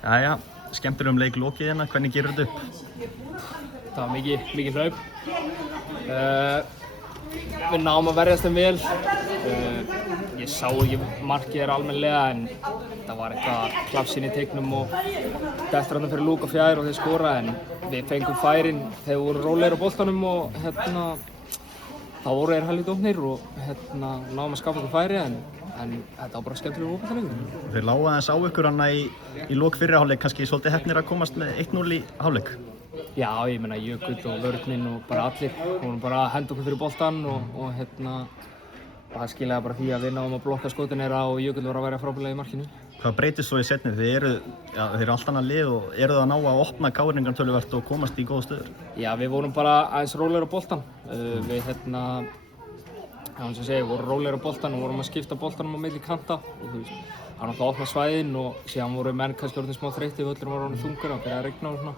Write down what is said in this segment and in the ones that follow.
Jæja, skemmtilegum leik lokið hérna, hvernig gerur þetta upp? Það var mikið hlaup. Við náum að verjast þeim vel. Ég sá ekki markið almennilega en það var eitthvað klapsinn í teignum og dettur þarna fyrir lúk og fjær og þeir skora en við fengum færin þegar við vorum rólegir á boltanum og þá voru þeir helviti opnir og náum að skapa okkur færi en þetta var bara skemmtilegur fótboltaleikur. Þeir lágu aðeins á ykkur hana í lok fyrri hálfleik, kannski svolítið heppnir að komast með 1-0 í hálfleik. Já, ég meina Jökull og vörninn og bara allir vorum bara að henda okkur fyrir boltann og það skilaði bara því að við náum að blokka skotin þeirra og Jökull var að vera frábærlega í markinu. Hvað breytist svo í seinni? Þeir eru allt annað lið og eru það að ná að opna KR töluvert og komast í góða stöður? Já, við vorum bara aðeins rólegir á boltann. Við vorum rólegir á boltann og vorum að skipta boltanum á milli kanta og það var náttúrulega að opna svæðin og síðan voru menn kannski orðin smá þreyttir, völlurinn var orðinn þungur og byrjaði að rigna og svona.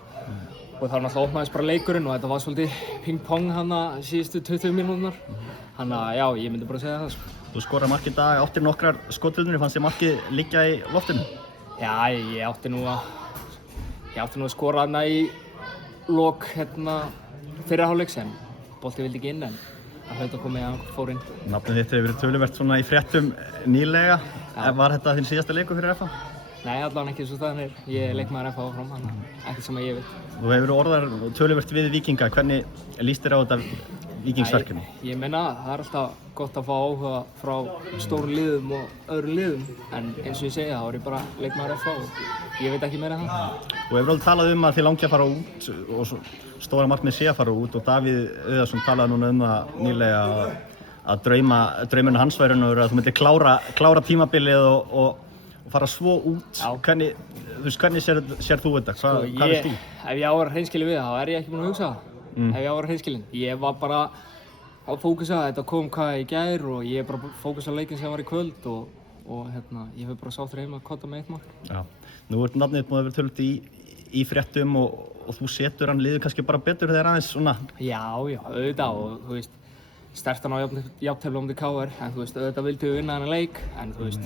Og það var náttúrulega opnaðist bara leikurinn og þetta var svolítið ping-pong hana síðustu 20 mínúturnar. Þannig að já, ég myndi bara segja það sko. Þú skorar mark í dag, áttir nokkrar skotfærur, fannst þér markið liggja í loftinu? Já, ég átti nú að skora hana í lok fyrri hálfleiks en boltinn vildi ekki inn en það hlaut að koma í að hann fór inn. Nafnið þitt hefur verið töluvert svona í fréttum nýlega. Var þetta þinn síðasta leikur fyrir FH? Nei, allavega ekki eins og staðan er. Ég er leikmaður FH áfram, þannig ekkert sem að ég veit. Þú hefur orðar töluvert við Víkinga. Hvernig líst þér á þetta Víkingsverkefni? Ég meina, það er alltaf gott að fá áhuga frá stórum liðum og öðrum liðum en eins og ég segja, þá er ég bara leikmaður FH og ég veit ekki meira en það. Þú hefur alveg talað að þið langi að fara út og stóra markmið sé að fara út og Davíð Auðarsson talaði núna það nýlega að draumurinn hans væri að þú myndir klára tímabilið og fara svo út. Hvernig sér þú þetta? Hvað veist þú? Ef ég á að vera hreinskilinn við það, þá er ég ekki búinn að hugsa það. Ef ég á að vera hreinskilinn. Ég var bara að fókusa, þetta kom í gær og ég er bara að fókusa á leikinn sem var í kvöld og ég hef bara sáttur heim að kotta með 1 mark. Já, nú er nafnið búið að vera tölvöld í fréttum og þú setur hann liður kannski bara betur þegar aðeins svona. Já, auðvitað og þú veist, sterkt hann á jafntefli á móti KR en þú veist, auðvitað vildum við vinna þennan leik en þú veist,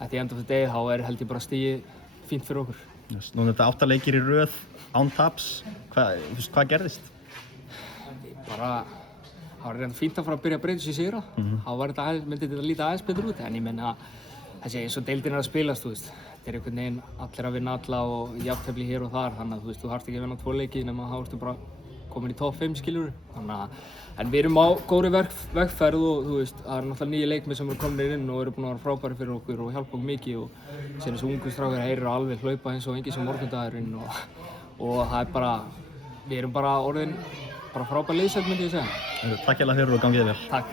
at the end of the day þá held ég bara stigið fínt fyrir okkur. Nú er þetta 8 leikir í röð án taps, hvað gerðist? Bara, það var reynda fínt að fara að byrja að breyta sér sigra. Þá myndi þetta líta aðeins betur út en ég menna þessi eins og deildin er að spilast, þú veist. Þetta er einhvern veginn allir að vinna alla og jafntefli hér og þar þannig að þú veist, þú þarft ekki að vinna 2 leiki nema þá ertu bara komin í top 5 skiljur. En við erum á góðri vegferð og þú veist, það eru náttúrulega 9 leikmenn sem eru komnir inn og eru búin að vera frábæri fyrir okkur og hjálpa okkur mikið og síðan þessu ungu strákar heyrir alveg hlaupa eins og enginn sem morgundagurinn og það er bara, við erum bara orðin frábær liðsætt myndi ég segja. Takk hérlega fyrir og gangið vel. Takk.